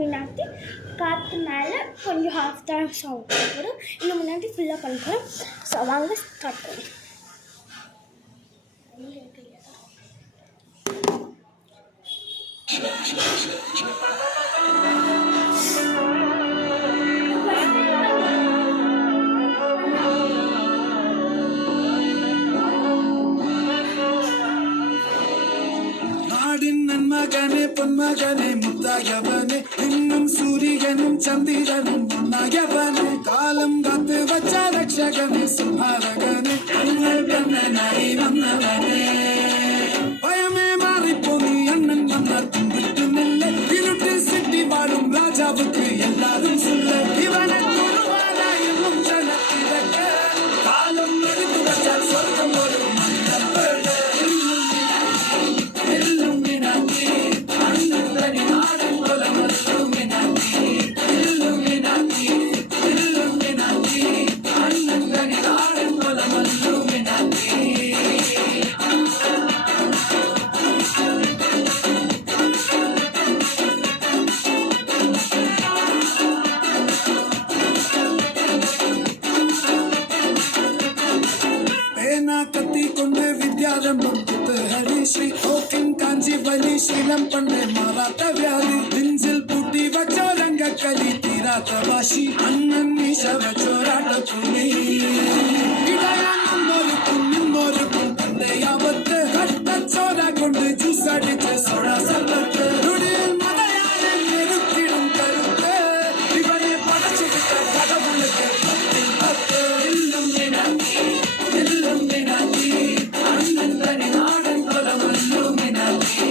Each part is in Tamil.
முன்னாடி காற்று மேலே கொஞ்சம் ஹாஃப் தான் சாங் போகிறோம். இன்னும் முன்னாடி ஃபுல்லாக பண்ண போகிறோம். ஸோ வாங்க ஸ்டார்ட் பண்ணுவோம். மகனே பொன்மகனே முத்தாயவனே இன்னும் சூரியனும் சந்திரனும் பொன்னாயவனே காலம் காத்து வச்ச ரட்சகனே சுபாரகனே கண்ணனாய் வந்தவனே பயமே மாறிப்போ நீ அண்ணன் வந்தார் கும்பிட்டு நெல்ல இருட்டு சிட்டி வாழும் ராஜாவுக்கு எல்லாரும் சொல்ல இவனை என்னும் ஜனத்திலக்க காலம் எடுத்து வச்சால் சொர்க்கம் ஒரு शीलम पंडे माराता व्याली दिंजिल पुटी वचोरंग कली तीरात वाशी अन्नन निशव चोराट पुनी इडाया नंबर कुन पंडे यावत हट्ट चोरा कुंड जूसाडिचे सोडा सल्लत रुडी मदयाले नेरुक्किडुम करुत्ते इवने पडचिट्ट कदवुलके पत्ति इल्लुम निनाकी अन्नन तनि नाडन कोलवल्लु मिनाकी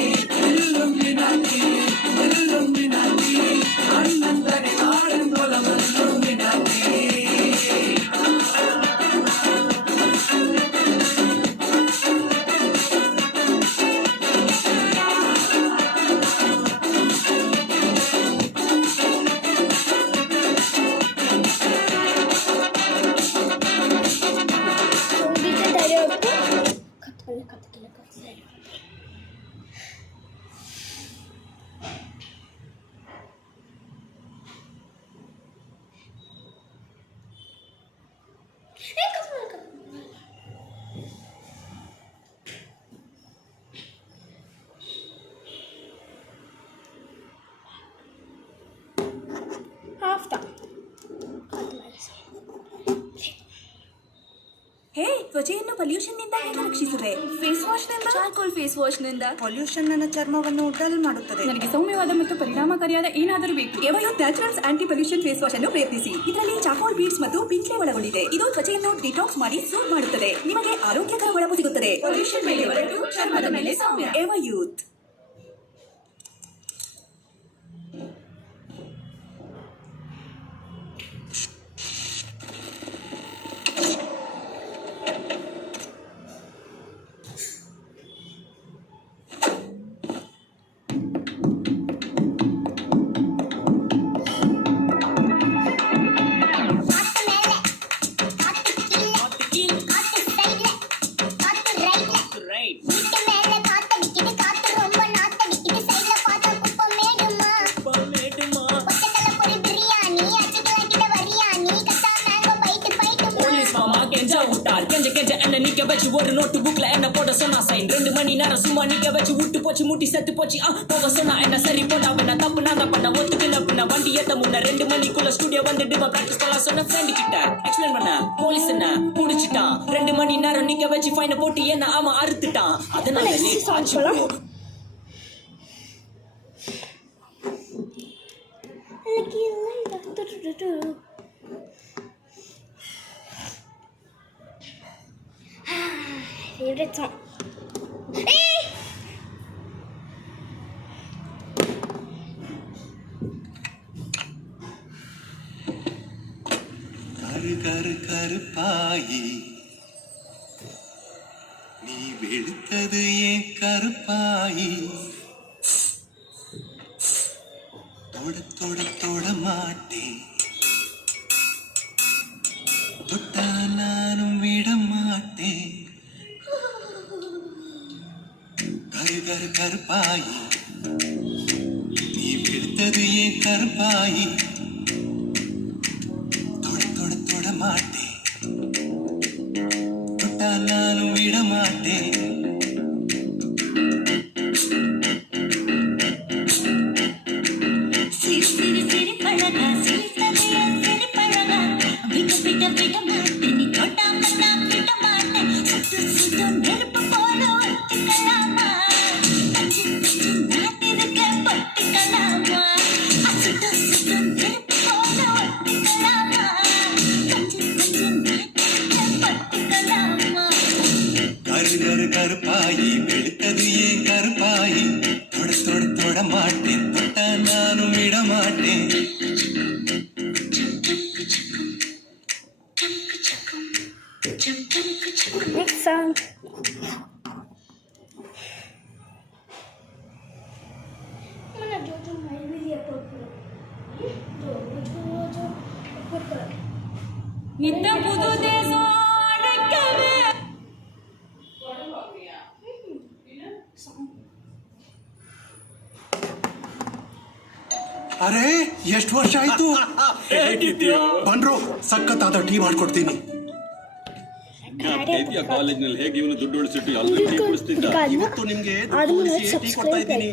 ತ್ವಚೆಯನ್ನು ಪೊಲ್ಯೂಷನ್ನಿಂದ ಹೇಗೆ ರಕ್ಷಿಸುವೆ? ಫೇಸ್ ವಾಶ್ನಿಂದ, ಚಾರ್ಕೋಲ್ ಫೇಸ್ ವಾಶ್ನಿಂದ. ಪೊಲ್ಯೂಷನ್ ನನ್ನ ಚರ್ಮವನ್ನು ಡಲ್ ಮಾಡುತ್ತದೆ. ನನಗೆ ಸೌಮ್ಯವಾದ ಮತ್ತು ಪರಿಣಾಮಕಾರಿಯಾದ ಏನಾದರೂ ಬೇಕು. ಎವಯೋತ್ naturals anti pollution face wash ಅನ್ನು ಪ್ರಯತ್ನಿಸಿ. ಇದರಲ್ಲಿ ಚಾರ್ಕೋಲ್ ಬೀಡ್ಸ್ ಮತ್ತು ಪಿಂಕ್ಲೆ ಒಳಗೊಂಡಿದೆ. ಇದು ತ್ವಚೆಯನ್ನು ಡಿಟಾಕ್ಸ್ ಮಾಡಿ ಸೂಟ್ ಮಾಡುತ್ತದೆ. ನಿಮಗೆ ಆರೋಗ್ಯಕರ ಹೊಳಪು ಸಿಗುತ್ತದೆ. ಪೊಲ್ಯೂಷನ್ ಮೇಲೆ ಹೊರಟು ಚರ್ಮದ ಮೇಲೆ ಸೌಮ್ಯ. ಎವಯೂತ್. நிக்க வச்சு ஒரு நோட்டு புக்ல என்ன போட சொன்னா சைன் 2 மணி நேரம் சும்மா நிக்க வச்சு விட்டு போச்சு முட்டி செத்து போச்சு போக சொன்னா என்ன சரி போட்டா வேணா தப்பு நான் தான் பண்ண ஒத்துக்கின பின்ன வண்டி ஏத்த முன்ன 2 மணிக்குள்ள ஸ்டுடியோ வந்துட்டு பிராக்டிஸ் பண்ணலாம் சொன்ன ஃப்ரெண்ட் கிட்ட எக்ஸ்பிளைன் பண்ண போலீஸ் என்ன புடிச்சிட்டான் 2 மணி நேரம் நிக்க வச்சு ஃபைனை போட்டு என்ன அவன் அறுத்துட்டான் அதனால நீ சாட்சி favorite song. கருப்பாயி நீ வெளுத்தது ஏன் கருப்பாயி தொட மாட்டேன் தொட்டா நானும் விட மாட்டேன் கருப்பாயி நீ வெளுத்த வெளுத்தது ஏன் கருப்பாயி தொட தொட தொட மாட்டேன் தொட்டா நானும் விட மாட்டேன் கருப்பாயி வெளுத்தது ஏன் கருப்பாயி தொட தொட தொட மாட்டேன் தொட்டா நானும் விட மாட்டேன் Next song. Mana Jojo mai video purple. Jojo purple. நித்தம் புது தேசம் அழைக்கவே. ಅರೆ ಎಷ್ಟು ವರ್ಷ ಆಯ್ತು ಬನ್ರೋ ಸಖತ್ತಾದ ಟೀ ಮಾಡ್ಕೊಡ್ತೀನಿ ಕಾಲೇಜ್ನಲ್ಲಿ ಹೇಗೆ ಇವನು ದುಡ್ಡು ಉಳಿಸಿಟ್ಟು ಅಲ್ಲಿ ಟೀ ಕುಡಿಸ್ತಿದ್ದ ಇವತ್ತು ನಿಮ್ಗೆ ಟೀ ಕೊಡ್ತಾ ಇದ್ದೀನಿ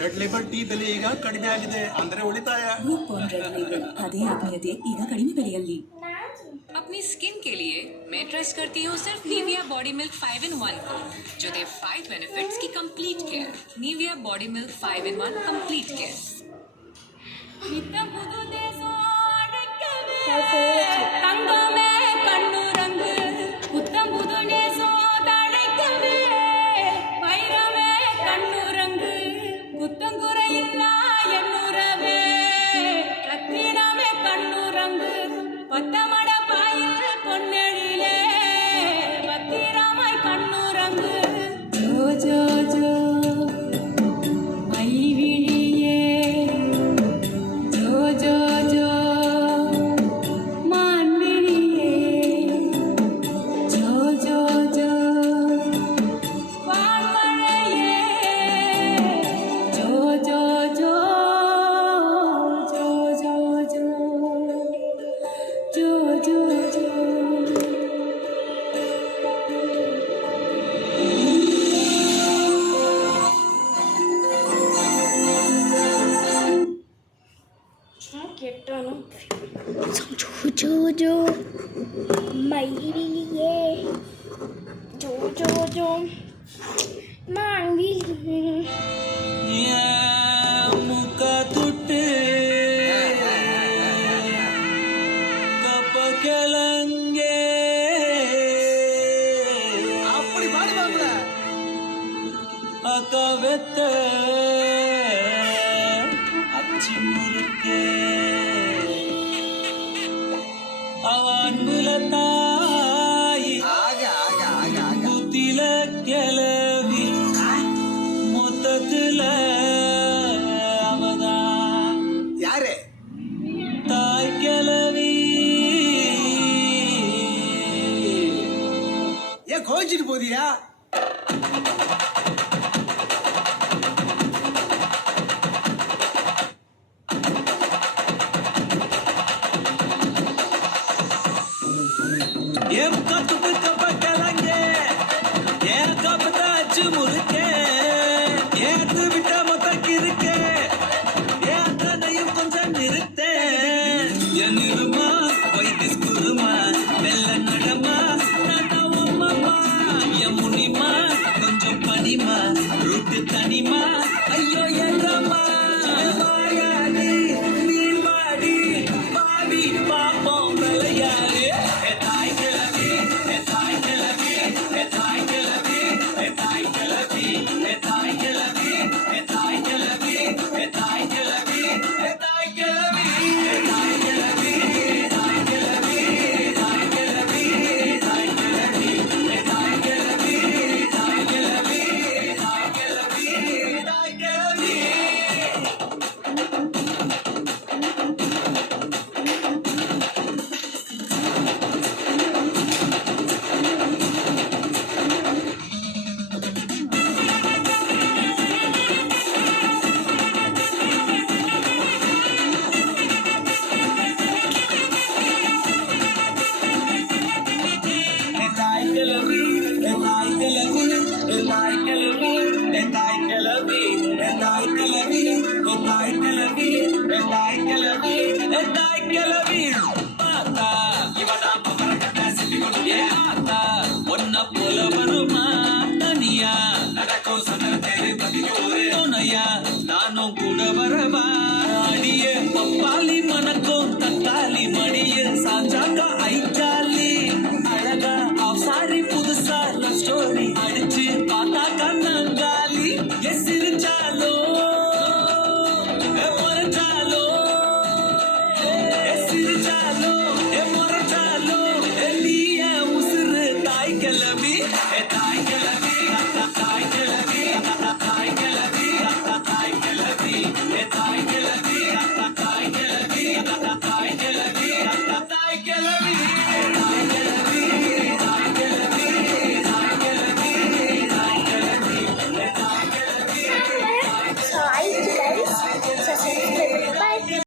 ರೆಡ್ ಲೇಬಲ್ ಟೀ ಬೆಲೆ ಈಗ ಕಡಿಮೆ ಆಗಿದೆ ಅಂದ್ರೆ ಉಳಿತಾಯ ಗ್ರೂಪ್ ಒನ್ ರೆಡ್ ಲೇಬಲ್ ಅದೇ ಆತ್ಮೀಯತೆ ಈಗ ಕಡಿಮೆ ಬೆಲೆಯಲ್ಲಿ. अपनी स्किन के लिए मैं ट्रस्ट करती हूँ सिर्फ निविया बॉडी मिल्क 5-in-1 को, जो दे 5 बेनिफिट्स की complete care. Nivea body milk 5-in-1 complete care. நித்தம் புது தேசம் அழைக்கவே. தங்கமே கண்ணுரங்கு புத்தம் புது நேசம் தழைக்கவே. வைரமே கண்ணுரங்கு புத்தங்குறையில்லா என்னுறவே. ரத்தினமே கண்ணுரங்கு பத்தமட பாயில் பொன்னெழிலே. பத்திரமாய் கண்ணுரங்கு ஜோ ஜோ ஜோ மைவிழியே. ஜோ ஜோ ஜோ மான்விழியே. ஜோ ஜோ ஜோ வான்மழையே. ஜோ ஜோ ஜோ ஜோ ஜோ ஜோ ஜோ ஜோ ஜோ. Ketano. Jojo Mairiye Jojo Manvili ಮುಖ ತುಟ್ಟು ಕಪ್ಪ ಕೆಳಂಗೆ அப்படி பாடுவாங்கள ಅಕವೆತ್ತ ಅಚ್ಚಿ ಮುರುಕೆ ಅವನ್ ತಾಯಿ குத்தில கிளவி மொத்தத்துல அவதான் யாரு தாய் கிளவி ஏன் கோச்சிட்டு போதியா எம் கத்துக்கு கப்ப கிளங்கே ஏன் கப்பத்த அச்சு முறுக்கே ஏத்து விட்ட மொத்தக்கு இருக்கே ஏன் தன்னையும் கொஞ்சம் நிறுத்தே என் இருமா வைத்திஸ் குருமா வெள்ள நடமா நட்டவம்மா என் முனிமா கொஞ்சம் படிமா ಕೆಲವು